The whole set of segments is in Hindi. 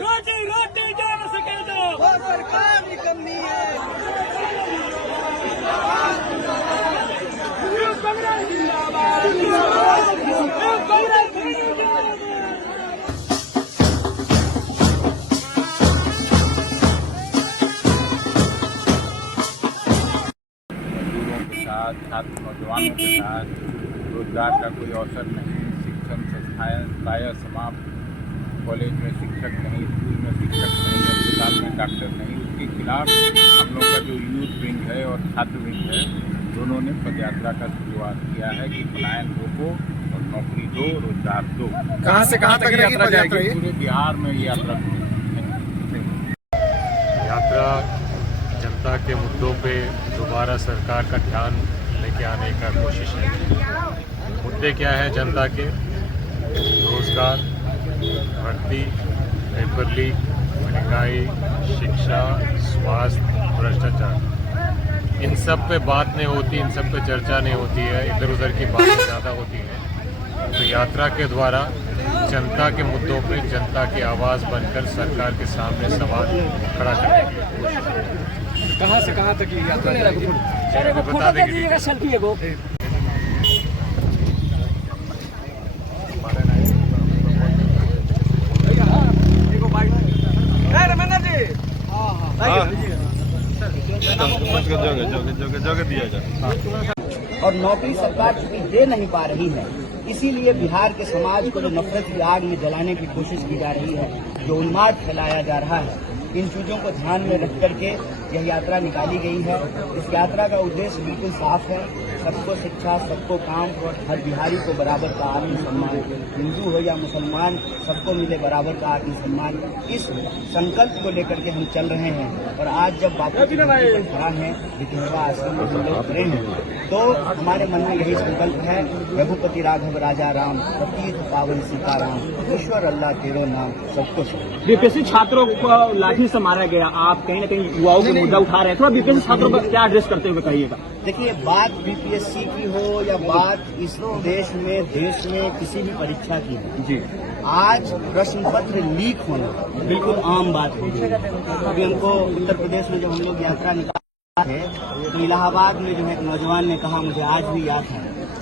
रोजी रोटी जा न सके जो वो सरकार निकम्मी है। मजदूरों के साथ, छात्र नौजवानों के साथ रोजगार का कोई अवसर नहीं, शिक्षण संस्थाएं प्रायः समाप्त, कॉलेज में शिक्षक नहीं, स्कूल में शिक्षक नहीं, अस्पताल में डॉक्टर नहीं, उसके खिलाफ हम लोग का जो यूथ विंग है और छात्र विंग है, दोनों ने पदयात्रा का शुरुआत किया है कि पलायन रोको और नौकरी दो, रोजगार दो। कहाँ से कहाँ तक यात्रा जाएगी? पूरे बिहार में ये यात्रा यात्रा जनता के मुद्दों पे दोबारा सरकार का ध्यान लेके आने का कोशिश है। मुद्दे क्या है जनता के? रोजगार, भर्ती, पेपर लीक, महंगाई, शिक्षा, स्वास्थ्य, भ्रष्टाचार। इन सब पे बात नहीं होती, इन सब पे चर्चा नहीं होती है, इधर उधर की बातें ज़्यादा होती हैं। तो यात्रा के द्वारा जनता के मुद्दों पे जनता की आवाज़ बनकर सरकार के सामने सवाल खड़ा करने की कोशिश है। कहाँ से कहाँ तक ये यात्रा जाएगी? बता देंगे। और नौकरी सरकार चूंकि दे नहीं पा रही है, इसीलिए बिहार के समाज को जो नफरत की आग में जलाने की कोशिश की जा रही है, जो उन्माद फैलाया जा रहा है, इन चीजों को ध्यान में रख करके यह यात्रा निकाली गई है। इस यात्रा का उद्देश्य बिल्कुल साफ है, सबको शिक्षा, सबको काम, हर बिहारी को बराबर का आत्म सम्मान, हिंदू हो या मुसलमान, सबको मिले बराबर का आत्म सम्मान। इस संकल्प को लेकर के हम चल रहे हैं। और आज जब बापू जी पर खड़ा है, विधवा आश्रम में हम लोग खड़े हैं, तो हमारे मन में यही संकल्प है, रघुपति राघव राजा राम, पतित पावन सीताराम, ईश्वर अल्लाह तेरो नाम, सबको बीपीएससी छात्रों को लाठी से मारा गया, आप कहीं न कहीं युवाओं के मुद्दा उठा रहे हैं, थोड़ा बीपीएससी छात्रों पर क्या एड्रेस करते हुए कहिएगा? देखिए, बात बीपीएससी की हो या बात इस देश में किसी भी परीक्षा की हो जी, आज प्रश्न पत्र लीक होना बिल्कुल आम बात है। अभी हमको उत्तर प्रदेश में जब हम लोग यात्रा निकाले थे, तो इलाहाबाद में जो है एक नौजवान ने कहा, मुझे आज भी याद है,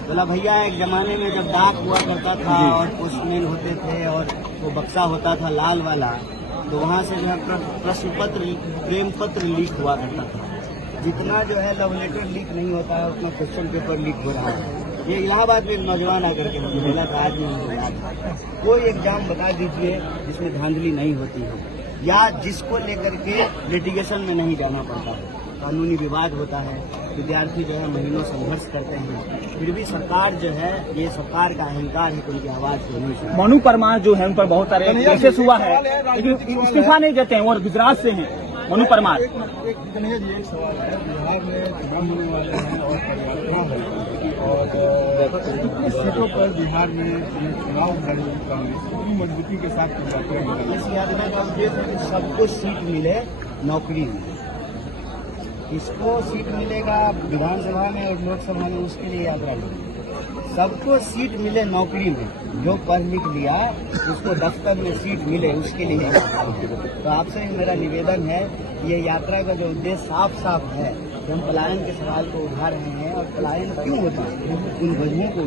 बोला भैया एक जमाने में जब डाक हुआ करता था और पोस्टमैन होते थे और वो बक्सा होता था लाल वाला, तो वहाँ से जो है प्रश्न पत्र, प्रेम पत्र लीक हुआ करता था। जितना जो है लव लेटर लीक नहीं होता है, उतना क्वेश्चन पेपर लीक हो रहा है। ये इलाहाबाद में एक नौजवान आकर के मुझे मिला था, आज में याद है। कोई एग्जाम बता दीजिए जिसमें धांधली नहीं होती है, या जिसको लेकर के लिटिगेशन में नहीं जाना पड़ता है, कानूनी विवाद होता है, विद्यार्थी जो है महीनों संघर्ष करते हैं, फिर भी सरकार जो है, ये सरकार का अहंकार है कि उनकी आवाज को नहीं। मनु परमार जो है, उन पर बहुत सारे केसेस हुआ है, लेकिन इस्तीफा नहीं देते हैं, वो गुजरात से हैं। मनु परमार, एक सवाल है, बिहार में चुनाव होने वाले हैं और कितनी सीटों पर बिहार में ये चुनाव लड़ेगी कांग्रेस, पूरी मजबूती के साथ इस यात्रा का उद्देश्य है कि सबको सीट मिले, नौकरी मिले। किसको सीट मिलेगा विधानसभा में और लोकसभा में, उसके लिए यात्रा नहीं। सबको सीट मिले नौकरी में, जो पढ़ लिख लिया उसको दफ्तर में सीट मिले, उसके लिए। तो आपसे मेरा निवेदन है, ये यात्रा का जो उद्देश्य साफ साफ है कि हम पलायन के सवाल को उठा रहे हैं, और पलायन क्यों होता है, उन वजहों को